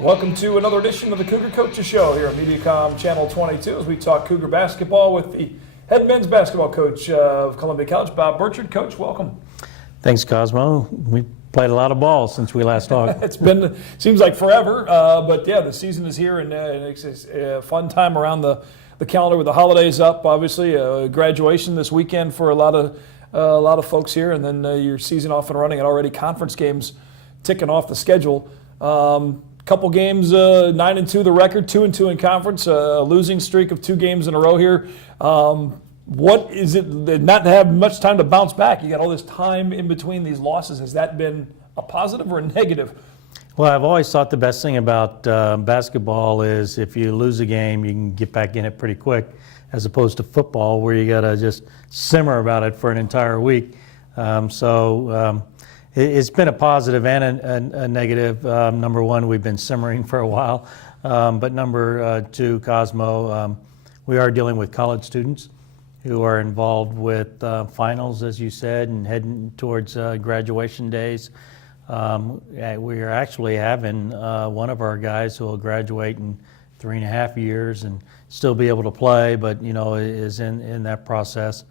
Welcome to another edition of the Cougar Coaches Show here on Mediacom Channel 22 as we talk Cougar basketball with the head men's basketball coach of Columbia College, Bob Burchard. Coach, welcome. Thanks, Cosmo. We played a lot of ball since we last talked. It's been, seems like forever, but yeah, the season is here and it's a fun time around the calendar with the holidays up. Obviously, graduation this weekend for a lot of folks here, and then your season off and running, and already conference games ticking off the schedule. Couple games, 9-2 the record, 2-2 in conference, a losing streak of 2 games in a row here. What is it not to have much time to bounce back? You got all this time in between these losses. Has that been a positive or a negative? Well, I've always thought the best thing about basketball is if you lose a game, you can get back in it pretty quick, as opposed to football where you got to just simmer about it for an entire week. It's been a positive and a negative. Number one, we've been simmering for a while. But number two, Cosmo, we are dealing with college students who are involved with finals, as you said, and heading towards graduation days. We are actually having one of our guys who will graduate in 3.5 years and still be able to play, but is in that process.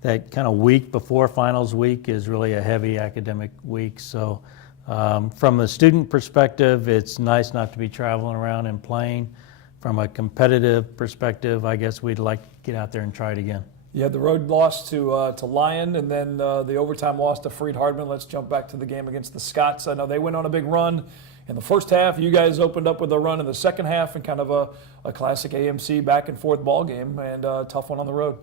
That kind of week before finals week is really a heavy academic week. So from a student perspective, it's nice not to be traveling around and playing. From a competitive perspective, I guess we'd like to get out there and try it again. You had the road loss to Lyon, and then the overtime loss to Freed-Hardman. Let's jump back to the game against the Scots. I know they went on a big run in the first half. You guys opened up with a run in the second half, and kind of a classic AMC back and forth ball game, and a tough one on the road.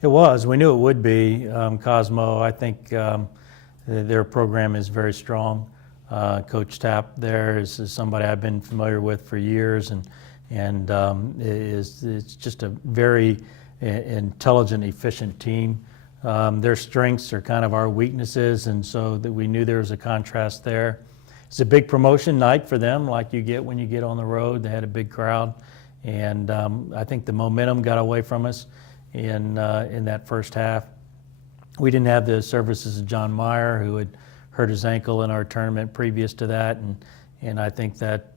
It was. We knew it would be, Cosmo. I think their program is very strong. Coach Tapp there is somebody I've been familiar with for years, and it's just a very intelligent, efficient team. Their strengths are kind of our weaknesses, and so that we knew there was a contrast there. It's a big promotion night for them, like you get when you get on the road. They had a big crowd, and I think the momentum got away from us in that first half. We didn't have the services of John Meyer, who had hurt his ankle in our tournament previous to that, and I think that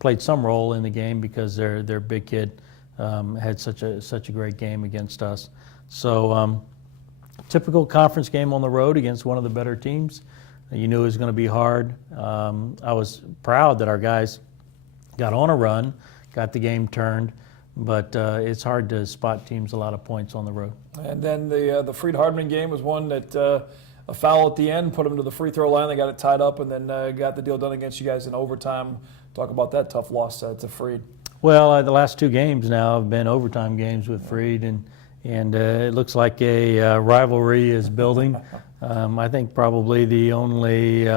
played some role in the game because their big kid had such a great game against us. So typical conference game on the road against one of the better teams. You knew it was going to be hard. I was proud that our guys got on a run, got the game turned. But it's hard to spot teams a lot of points on the road. And then the Freed-Hardman game was one that a foul at the end put them to the free throw line. They got it tied up and then got the deal done against you guys in overtime. Talk about that tough loss to Freed. Well, the last 2 games now have been overtime games with Freed, and it looks like a rivalry is building. I think probably the only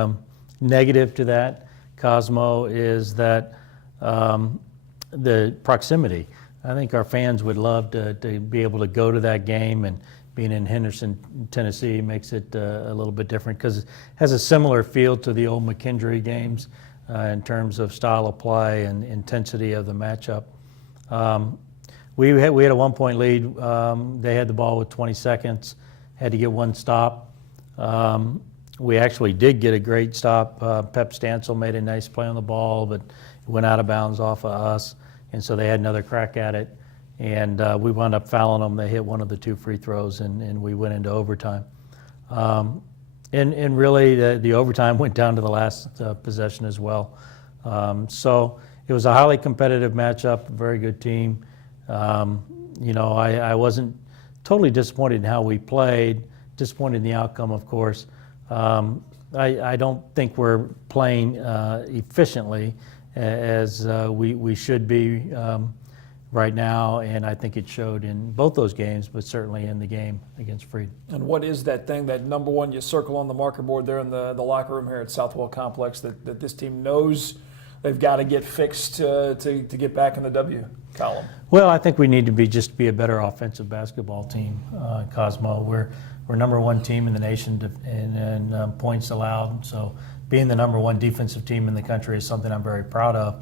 negative to that, Cosmo, is that the proximity. I think our fans would love to be able to go to that game, and being in Henderson, Tennessee makes it a little bit different because it has a similar feel to the old McKendree games in terms of style of play and intensity of the matchup. We had a 1-point lead. They had the ball with 20 seconds, had to get one stop. We actually did get a great stop. Pep Stancil made a nice play on the ball, but it went out of bounds off of us. And so they had another crack at it, and we wound up fouling them. They hit one of the 2 free throws, and we went into overtime. And really, the overtime went down to the last possession as well. So it was a highly competitive matchup, a very good team. I wasn't totally disappointed in how we played, disappointed in the outcome, of course. I don't think we're playing efficiently as we should be right now, and I think it showed in both those games, but certainly in the game against Freed. And what is that thing, that number one you circle on the marker board there in the locker room here at Southwell Complex that this team knows they've got to get fixed to get back in the W column? Well, I think we need to be a better offensive basketball team, Cosmo. We're number 1 team in the nation in points allowed, so being the number 1 defensive team in the country is something I'm very proud of.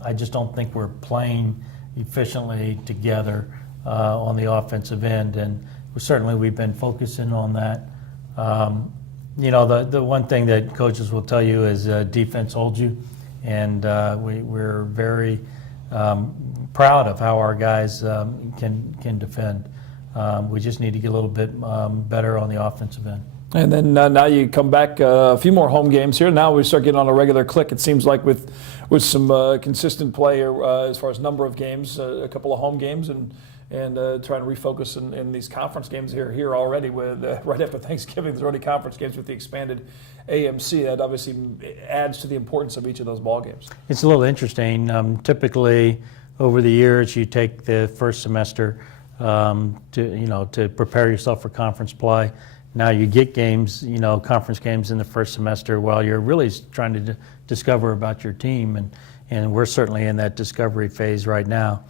I just don't think we're playing efficiently together on the offensive end, and we've been focusing on that. You know, the one thing that coaches will tell you is defense holds you, and we're very proud of how our guys can defend. We just need to get a little bit better on the offensive end. And then now you come back a few more home games here. Now we start getting on a regular click. It seems like with some consistent play as far as number of games, a couple of home games, and trying to refocus in these conference games here already. With right after Thanksgiving, there's already conference games with the expanded AMC. That obviously adds to the importance of each of those ball games. It's a little interesting. Typically, over the years, you take the first semester to prepare yourself for conference play. Now you get games, conference games in the first semester while you're really trying to discover about your team, and we're certainly in that discovery phase right now.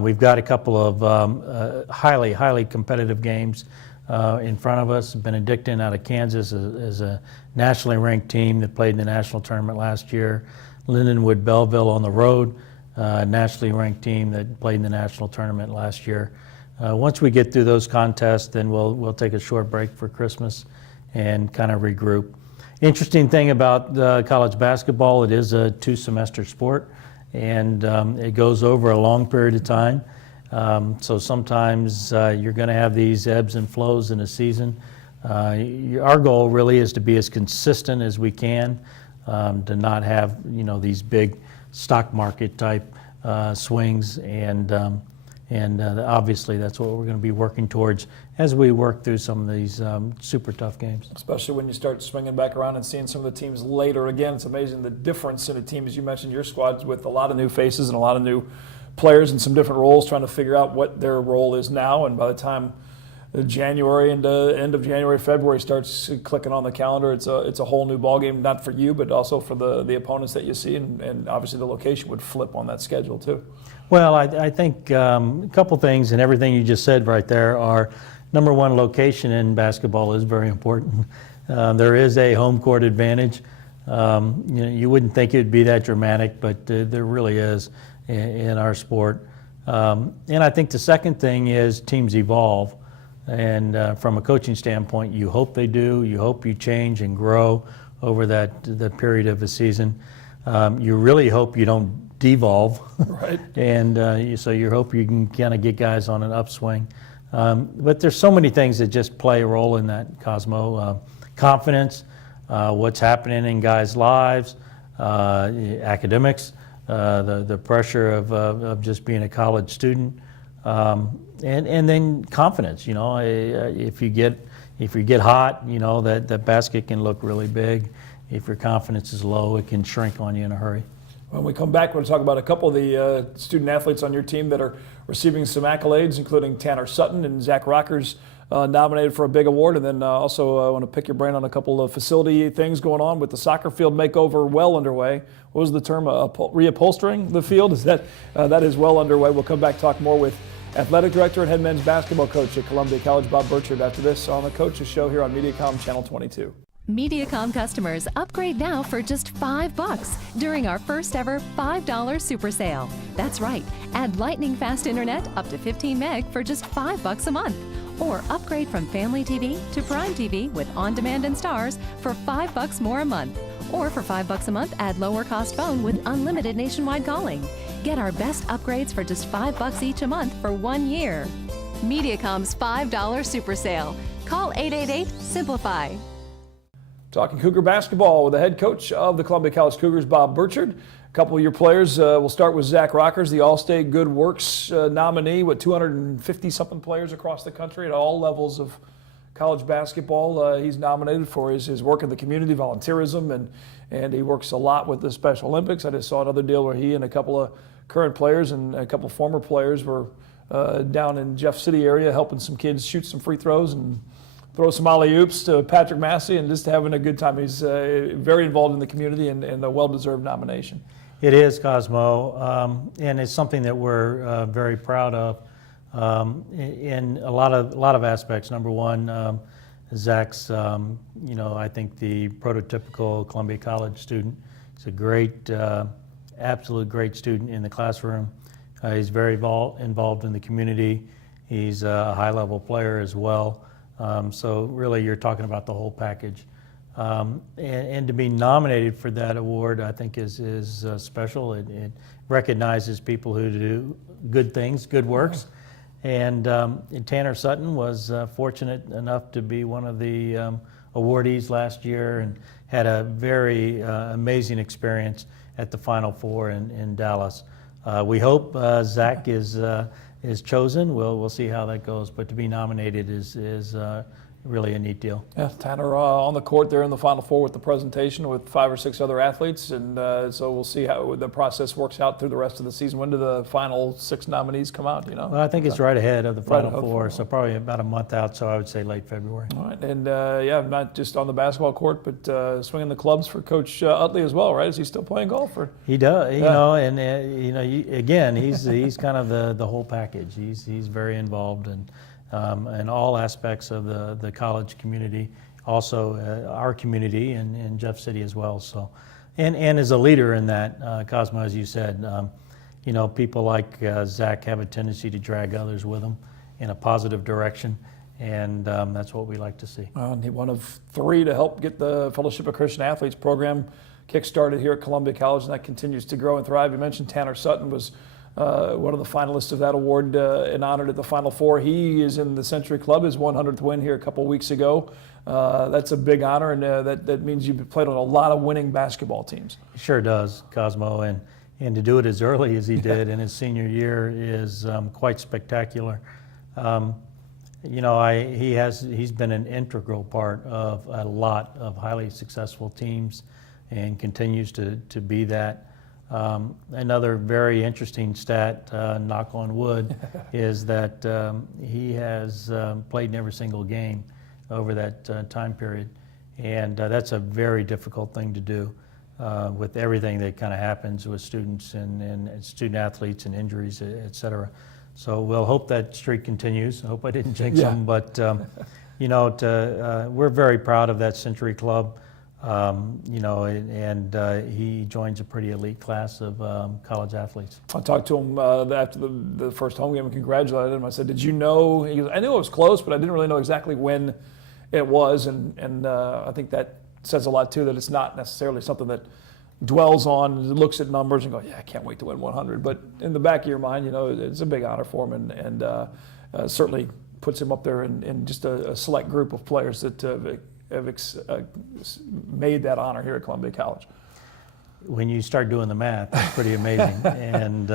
We've got a couple of highly competitive games in front of us. Benedictine out of Kansas is a nationally ranked team that played in the national tournament last year. Lindenwood Belleville on the road, nationally ranked team that played in the national tournament last year. Once we get through those contests, then we'll take a short break for Christmas and kind of regroup. Interesting thing about college basketball, it is a 2-semester sport, and it goes over a long period of time. So sometimes you're going to have these ebbs and flows in a season. Our goal really is to be as consistent as we can, to not have these big stock market type swings, and obviously that's what we're going to be working towards as we work through some of these super tough games. Especially when you start swinging back around and seeing some of the teams later. Again, it's amazing the difference in a team. As you mentioned, your squad's with a lot of new faces and a lot of new players in some different roles, trying to figure out what their role is now. And by the time January and end of January, February starts clicking on the calendar, it's a whole new ballgame, not for you, but also for the opponents that you see. And obviously the location would flip on that schedule too. Well, I think a couple things, and everything you just said right there are, number one, location in basketball is very important. There is a home court advantage. You wouldn't think it would be that dramatic, but there really is in our sport. And I think the second thing is teams evolve. And from a coaching standpoint, you hope they do. You hope you change and grow over the period of a season. You really hope you don't devolve, right? And so you hope you can kind of get guys on an upswing. But there's so many things that just play a role in that, Cosmo. Confidence, what's happening in guys' lives, academics, the pressure of just being a college student, and then confidence. If you get hot, that basket can look really big. If your confidence is low, it can shrink on you in a hurry. When we come back, we're going to talk about a couple of the student athletes on your team that are receiving some accolades, including Tanner Sutton and Zach Rockers, nominated for a big award. And then also I want to pick your brain on a couple of facility things going on with the soccer field makeover well underway. What was the term? Reupholstering the field? Is that is well underway. We'll come back, talk more with athletic director and head men's basketball coach at Columbia College, Bob Burchard, after this on the Coach's Show here on MediaCom Channel 22. MediaCom customers upgrade now for just $5 during our first ever $5 super sale. That's right. Add lightning fast internet up to 15 meg for just $5 a month. Or upgrade from Family TV to Prime TV with on-demand and stars for $5 more a month. Or for $5 a month, add lower cost phone with unlimited nationwide calling. Get our best upgrades for just $5 each a month for 1 year. MediaCom's $5 super sale. Call 888-SIMPLIFY. Talking Cougar basketball with the head coach of the Columbia College Cougars, Bob Burchard. A couple of your players. We'll start with Zach Rockers, the All-State Good Works nominee with 250-something players across the country at all levels of college basketball. He's nominated for his work in the community, volunteerism, and he works a lot with the Special Olympics. I just saw another deal where he and a couple of current players and a couple of former players were down in Jeff City area helping some kids shoot some free throws and throw some alley-oops to Patrick Massey, and just having a good time. He's very involved in the community and a well-deserved nomination. It is, Cosmo, and it's something that we're very proud of in a lot of aspects. Number one, Zach's, I think the prototypical Columbia College student. He's a great, absolute great student in the classroom. He's very involved in the community. He's a high-level player as well. So really, you're talking about the whole package. And to be nominated for that award, I think is special. It recognizes people who do good things, good works. And Tanner Sutton was fortunate enough to be one of the awardees last year and had a very amazing experience at the Final Four in Dallas. We hope Zach is chosen. We'll see how that goes. But to be nominated is really a neat deal. Yeah, Tanner on the court there in the Final Four with the presentation with 5 or 6 other athletes, and so we'll see how the process works out through the rest of the season. When do the final 6 nominees come out? You know, Well, I think it's right ahead of the Final ahead of Four, the so probably about a month out. So I would say late February. All right, and yeah, not just on the basketball court, but swinging the clubs for Coach Utley as well, right? Is he still playing golf? Or? He does, you know, and again, he's kind of the whole package. He's very involved in all aspects of the college community, also our community and Jeff City as well. So, and as a leader in that, Cosmo, as you said, you know, people like Zach have a tendency to drag others with them in a positive direction, and that's what we like to see. And he one of 3 to help get the Fellowship of Christian Athletes program kick-started here at Columbia College, and that continues to grow and thrive. You mentioned Tanner Sutton was one of the finalists of that award and honored at the Final Four. He is in the Century Club, his 100th win here a couple weeks ago. That's a big honor, and that means you've played on a lot of winning basketball teams. It sure does, Cosmo, and to do it as early as he did in his senior year is quite spectacular. You know, he's been an integral part of a lot of highly successful teams and continues to be that. Another very interesting stat, knock on wood, is that he has played in every single game over that time period. And that's a very difficult thing to do with everything that kind of happens with students and student athletes and injuries, et cetera. So we'll hope that streak continues. I hope I didn't jinx him, but you know, we're very proud of that Century Club. You know, and he joins a pretty elite class of college athletes. I talked to him after the first home game and congratulated him. I said, "Did you know?" He goes, "I knew it was close, but I didn't really know exactly when it was." And I think that says a lot too. That it's not necessarily something that dwells on, looks at numbers and goes, "Yeah, I can't wait to win 100." But in the back of your mind, you know, it's a big honor for him, and certainly puts him up there in just a select group of players that have made that honor here at Columbia College. When you start doing the math, it's pretty amazing. And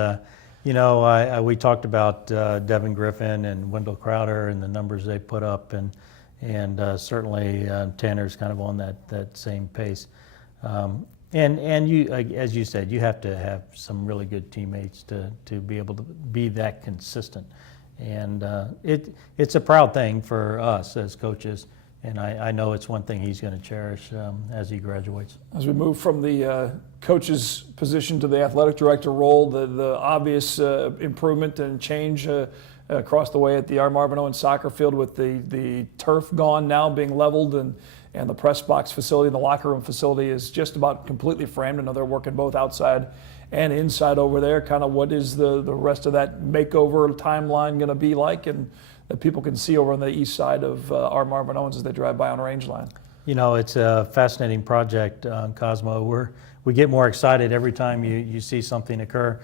you know, we talked about Devin Griffin and Wendell Crowder and the numbers they put up, and certainly Tanner's kind of on that same pace. And you, as you said, you have to have some really good teammates to be able to be that consistent. And it's a proud thing for us as coaches. And I know it's one thing he's going to cherish as he graduates. As we move from the coach's position to the athletic director role, the obvious improvement and change across the way at the R. Marvin Owens soccer field with the turf gone now, being leveled, and the press box facility and the locker room facility is just about completely framed. I know they're working both outside and inside over there. Kind of what is the rest of that makeover timeline going to be like, and that people can see over on the east side of R. Marvin Owens as they drive by on Range Line? You know, it's a fascinating project, Cosmo. We get more excited every time you see something occur.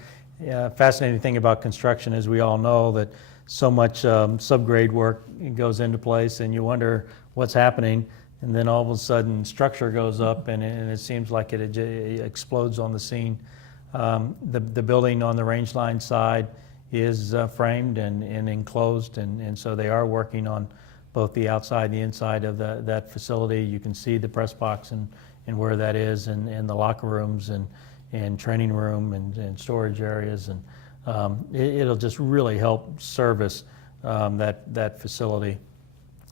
Fascinating thing about construction is we all know that so much subgrade work goes into place, and you wonder what's happening, and then all of a sudden structure goes up, and it seems like it explodes on the scene. The building on the Range Line side is framed and enclosed, and so they are working on both the outside and the inside of that facility. You can see the press box and where that is, and the locker rooms and training room and storage areas, and it'll just really help service that facility.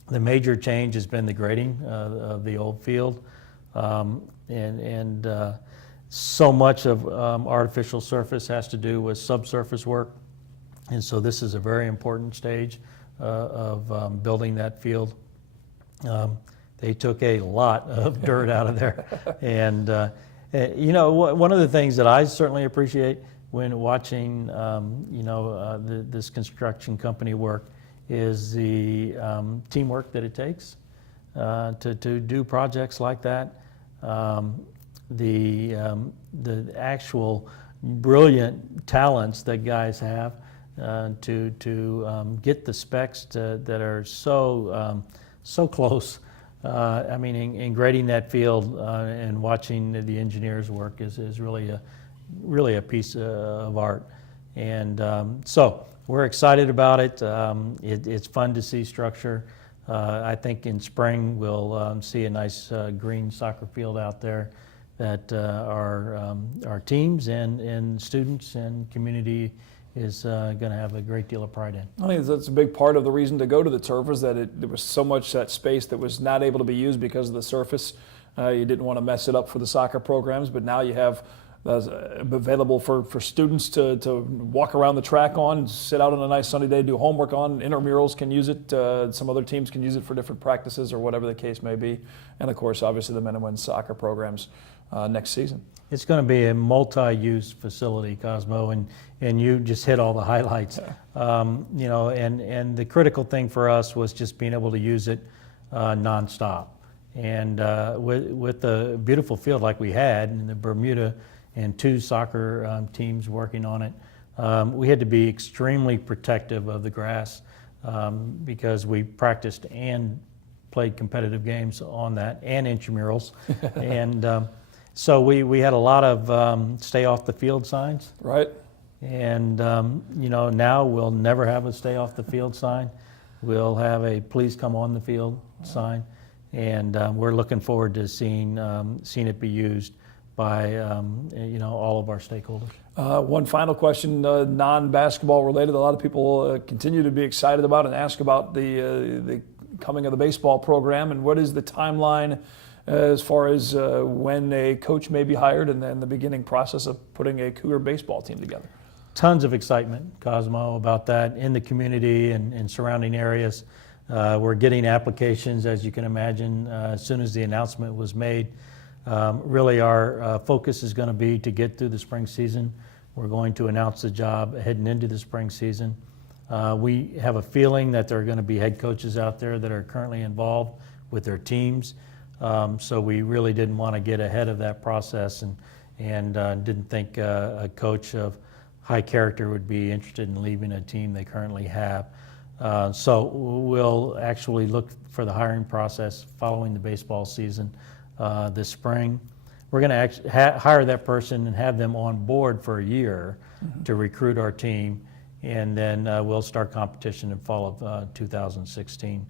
The major change has been the grading of the old field, and so much of artificial surface has to do with subsurface work. And so this is a very important stage of building that field. They took a lot of dirt out of there. And, you know, one of the things that I certainly appreciate when watching, you know, this construction company work is the teamwork that it takes. to do projects like that. The actual brilliant talents that guys have to get the specs that are so close. I mean, in grading that field and watching the engineers work is really a piece of art. And so we're excited about it. It's fun to see structure. I think in spring we'll see a nice green soccer field out there that our teams and students and community is going to have a great deal of pride in. I think that's a big part of the reason to go to the turf is that there was so much that space that was not able to be used because of the surface. You didn't want to mess it up for the soccer programs, but now you have available for students to walk around the track on, sit out on a nice sunny day, do homework on. Intramurals can use it. Some other teams can use it for different practices or whatever the case may be. And of course, obviously the men and women's soccer programs next season. It's going to be a multi-use facility, Cosmo, and you just hit all the highlights. Yeah. And the critical thing for us was just being able to use it nonstop. And with a beautiful field like we had in the Bermuda and 2 soccer teams working on it, we had to be extremely protective of the grass because we practiced and played competitive games on that and intramurals. And so we had a lot of stay off the field signs. Right. And now we'll never have a stay off the field sign. We'll have a please come on the field sign. And we're looking forward to seeing it be used by all of our stakeholders. One final question, non-basketball related. A lot of people continue to be excited about and ask about the coming of the baseball program, and what is the timeline as far as when a coach may be hired and then the beginning process of putting a Cougar baseball team together. Tons of excitement, Cosmo, about that in the community and surrounding areas. We're getting applications, as you can imagine, as soon as the announcement was made. Really our focus is going to be to get through the spring season. We're going to announce the job heading into the spring season. We have a feeling that there are going to be head coaches out there that are currently involved with their teams. So we really didn't want to get ahead of that process and didn't think a coach of high character would be interested in leaving a team they currently have. So we'll actually look for the hiring process following the baseball season this spring. We're going to actually hire that person and have them on board for a year to recruit our team, and then we'll start competition in fall of 2016.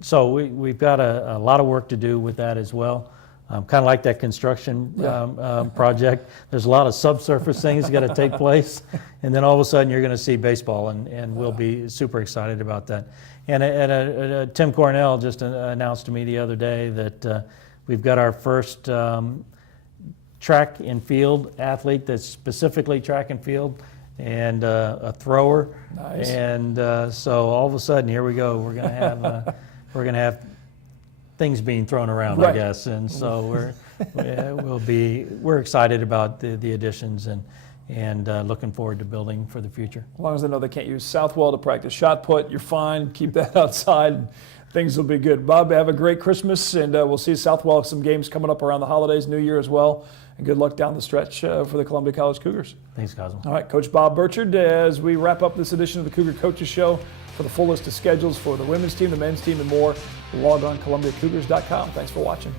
So we've got a lot of work to do with that as well. Kind of like that construction project. There's a lot of subsurface things got to take place, and then all of a sudden you're going to see baseball, and we'll be super excited about that. And Tim Cornell just announced to me the other day that we've got our first track and field athlete that's specifically track and field, and a thrower. Nice. And so all of a sudden, here we go. We're going to have things being thrown around, right. I guess. And so we're excited about the additions and looking forward to building for the future. As long as they know they can't use Southwell to practice shot put, you're fine. Keep that outside. Things will be good. Bob, have a great Christmas, and we'll see Southwell some games coming up around the holidays, New Year as well. And good luck down the stretch for the Columbia College Cougars. Thanks, Cosmo. All right, Coach Bob Burchard, as we wrap up this edition of the Cougar Coaches Show. For the full list of schedules for the women's team, the men's team, and more, log on ColumbiaCougars.com. Thanks for watching.